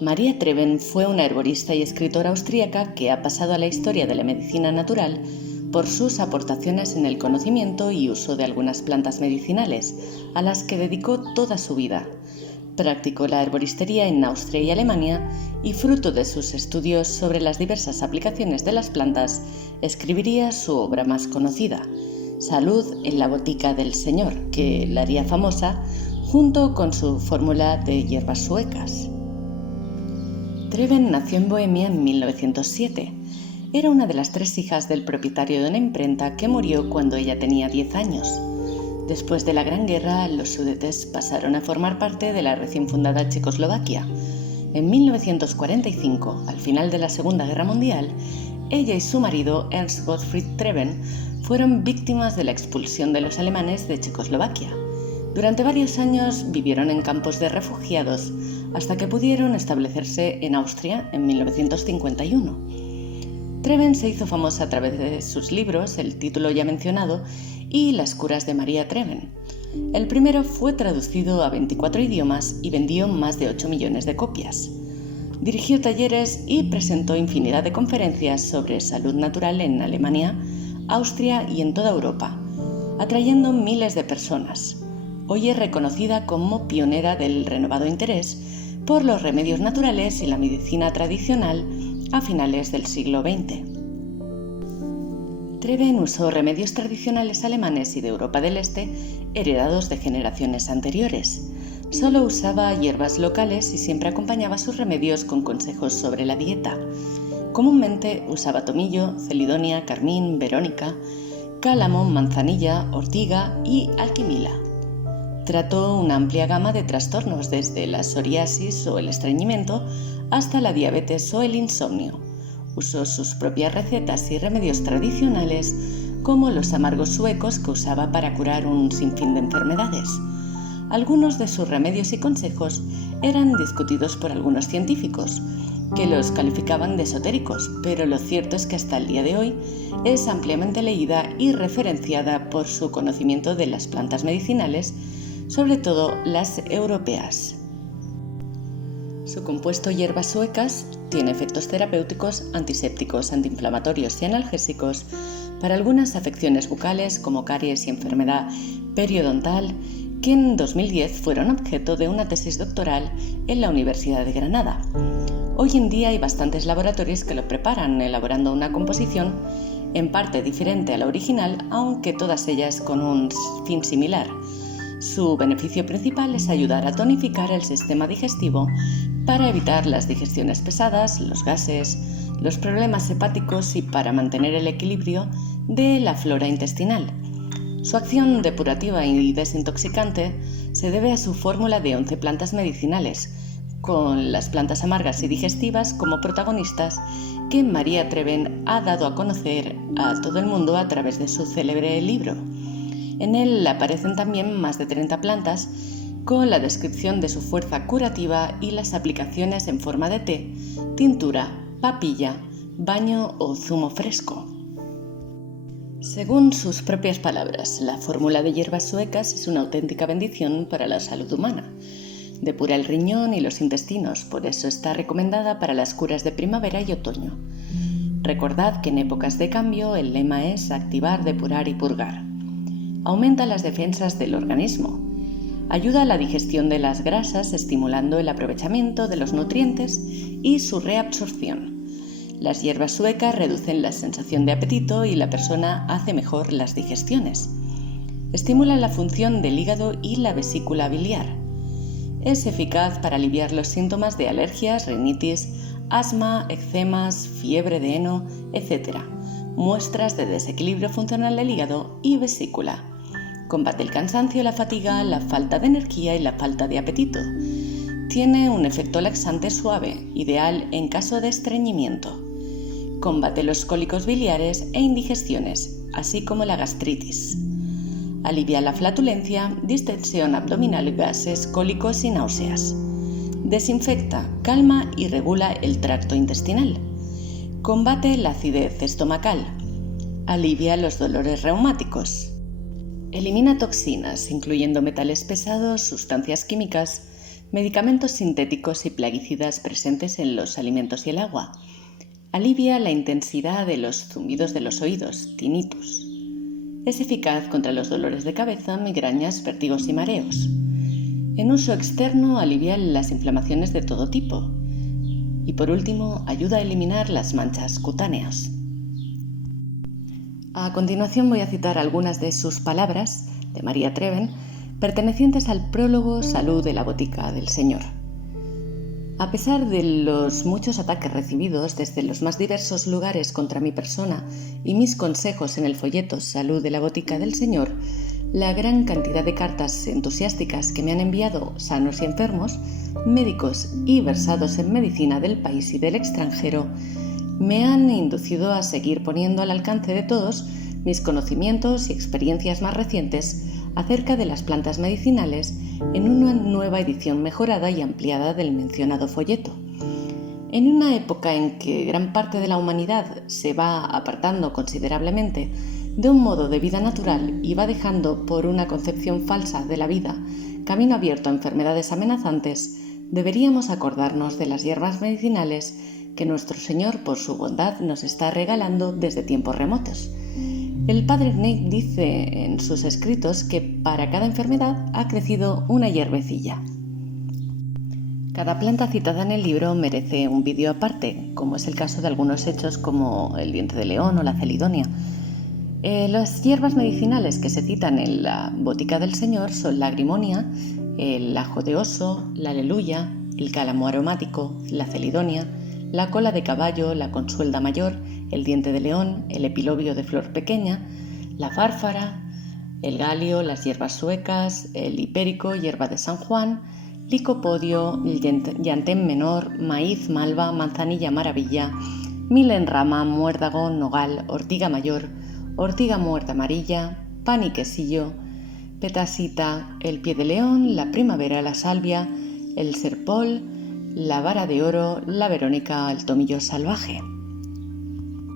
María Treven fue una herborista y escritora austríaca que ha pasado a la historia de la medicina natural por sus aportaciones en el conocimiento y uso de algunas plantas medicinales, a las que dedicó toda su vida. Practicó la herboristería en Austria y Alemania y, fruto de sus estudios sobre las diversas aplicaciones de las plantas, escribiría su obra más conocida, Salud en la botica del Señor, que la haría famosa junto con su fórmula de hierbas suecas. Treven nació en Bohemia en 1907. Era una de las 3 hijas del propietario de una imprenta que murió cuando ella tenía 10 años. Después de la Gran Guerra, los Sudetes pasaron a formar parte de la recién fundada Checoslovaquia. En 1945, al final de la Segunda Guerra Mundial, ella y su marido, Ernst Gottfried Treven, fueron víctimas de la expulsión de los alemanes de Checoslovaquia. Durante varios años vivieron en campos de refugiados hasta que pudieron establecerse en Austria en 1951. Treven se hizo famosa a través de sus libros, el título ya mencionado, y Las curas de María Treven. El primero fue traducido a 24 idiomas y vendió más de 8 millones de copias. Dirigió talleres y presentó infinidad de conferencias sobre salud natural en Alemania, Austria y en toda Europa, atrayendo miles de personas. Hoy es reconocida como pionera del renovado interés por los remedios naturales y la medicina tradicional a finales del siglo XX. Treven usó remedios tradicionales alemanes y de Europa del Este heredados de generaciones anteriores. Solo usaba hierbas locales y siempre acompañaba sus remedios con consejos sobre la dieta. Comúnmente usaba tomillo, celidonia, carmín, verónica, cálamo, manzanilla, ortiga y alquimila. Trató una amplia gama de trastornos, desde la psoriasis o el estreñimiento hasta la diabetes o el insomnio. Usó sus propias recetas y remedios tradicionales, como los amargos suecos que usaba para curar un sinfín de enfermedades. Algunos de sus remedios y consejos eran discutidos por algunos científicos, que los calificaban de esotéricos, pero lo cierto es que hasta el día de hoy es ampliamente leída y referenciada por su conocimiento de las plantas medicinales, sobre todo las europeas. Su compuesto hierbas suecas tiene efectos terapéuticos, antisépticos, antiinflamatorios y analgésicos para algunas afecciones bucales como caries y enfermedad periodontal, que en 2010 fueron objeto de una tesis doctoral en la Universidad de Granada. Hoy en día hay bastantes laboratorios que lo preparan, elaborando una composición en parte diferente a la original, aunque todas ellas con un fin similar. Su beneficio principal es ayudar a tonificar el sistema digestivo para evitar las digestiones pesadas, los gases, los problemas hepáticos y para mantener el equilibrio de la flora intestinal. Su acción depurativa y desintoxicante se debe a su fórmula de 11 plantas medicinales, con las plantas amargas y digestivas como protagonistas, que María Treven ha dado a conocer a todo el mundo a través de su célebre libro. En él aparecen también más de 30 plantas con la descripción de su fuerza curativa y las aplicaciones en forma de té, tintura, papilla, baño o zumo fresco. Según sus propias palabras, la fórmula de hierbas suecas es una auténtica bendición para la salud humana. Depura el riñón y los intestinos, por eso está recomendada para las curas de primavera y otoño. Recordad que en épocas de cambio el lema es activar, depurar y purgar. Aumenta las defensas del organismo. Ayuda a la digestión de las grasas, estimulando el aprovechamiento de los nutrientes y su reabsorción. Las hierbas suecas reducen la sensación de apetito y la persona hace mejor las digestiones. Estimula la función del hígado y la vesícula biliar. Es eficaz para aliviar los síntomas de alergias, rinitis, asma, eczemas, fiebre de heno, etc. Muestras de desequilibrio funcional del hígado y vesícula. Combate el cansancio, la fatiga, la falta de energía y la falta de apetito. Tiene un efecto laxante suave, ideal en caso de estreñimiento. Combate los cólicos biliares e indigestiones, así como la gastritis. Alivia la flatulencia, distensión abdominal, gases, cólicos y náuseas. Desinfecta, calma y regula el tracto intestinal. Combate la acidez estomacal. Alivia los dolores reumáticos. Elimina toxinas, incluyendo metales pesados, sustancias químicas, medicamentos sintéticos y plaguicidas presentes en los alimentos y el agua. Alivia la intensidad de los zumbidos de los oídos, tinnitus. Es eficaz contra los dolores de cabeza, migrañas, vértigos y mareos. En uso externo alivia las inflamaciones de todo tipo. Y por último, ayuda a eliminar las manchas cutáneas. A continuación voy a citar algunas de sus palabras, de María Treven, pertenecientes al prólogo Salud de la Botica del Señor. A pesar de los muchos ataques recibidos desde los más diversos lugares contra mi persona y mis consejos en el folleto Salud de la Botica del Señor, la gran cantidad de cartas entusiásticas que me han enviado sanos y enfermos, médicos y versados en medicina del país y del extranjero, me han inducido a seguir poniendo al alcance de todos mis conocimientos y experiencias más recientes acerca de las plantas medicinales en una nueva edición mejorada y ampliada del mencionado folleto. En una época en que gran parte de la humanidad se va apartando considerablemente de un modo de vida natural y va dejando por una concepción falsa de la vida camino abierto a enfermedades amenazantes, deberíamos acordarnos de las hierbas medicinales que nuestro Señor por su bondad nos está regalando desde tiempos remotos. El padre Snake dice en sus escritos que para cada enfermedad ha crecido una hierbecilla. Cada planta citada en el libro merece un vídeo aparte, como es el caso de algunos hechos como el diente de león o la celidonia. Las hierbas medicinales que se citan en la Botica del Señor son la agrimonia, el ajo de oso, la aleluya, el cálamo aromático, la celidonia, la cola de caballo, la consuelda mayor, el diente de león, el epilobio de flor pequeña, la fárfara, el galio, las hierbas suecas, el hipérico, hierba de San Juan, licopodio, llantén menor, maíz, malva, manzanilla maravilla, milenrama, muérdago, nogal, ortiga mayor, ortiga muerta amarilla, pan y quesillo, petasita, el pie de león, la primavera, la salvia, el serpol, la vara de oro, la verónica, el tomillo salvaje.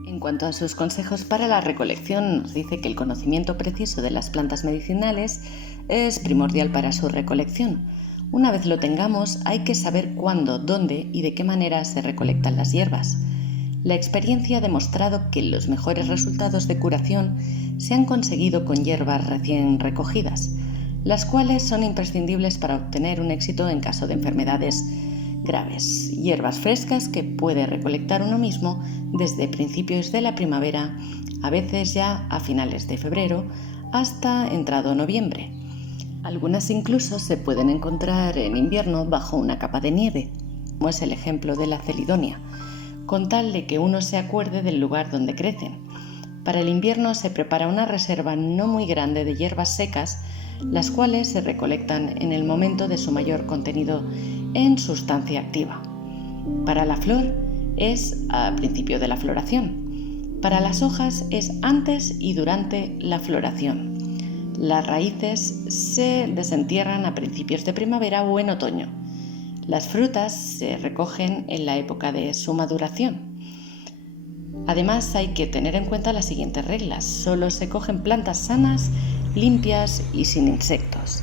En cuanto a sus consejos para la recolección, nos dice que el conocimiento preciso de las plantas medicinales es primordial para su recolección. Una vez lo tengamos, hay que saber cuándo, dónde y de qué manera se recolectan las hierbas. La experiencia ha demostrado que los mejores resultados de curación se han conseguido con hierbas recién recogidas, las cuales son imprescindibles para obtener un éxito en caso de enfermedades graves. Hierbas frescas que puede recolectar uno mismo desde principios de la primavera, a veces ya a finales de febrero, hasta entrado noviembre. Algunas incluso se pueden encontrar en invierno bajo una capa de nieve, como es el ejemplo de la celidonia, con tal de que uno se acuerde del lugar donde crecen. Para el invierno se prepara una reserva no muy grande de hierbas secas, las cuales se recolectan en el momento de su mayor contenido en sustancia activa. Para la flor es a principio de la floración. Para las hojas es antes y durante la floración. Las raíces se desentierran a principios de primavera o en otoño. Las frutas se recogen en la época de su maduración. Además, hay que tener en cuenta las siguientes reglas. Solo se cogen plantas sanas, limpias y sin insectos.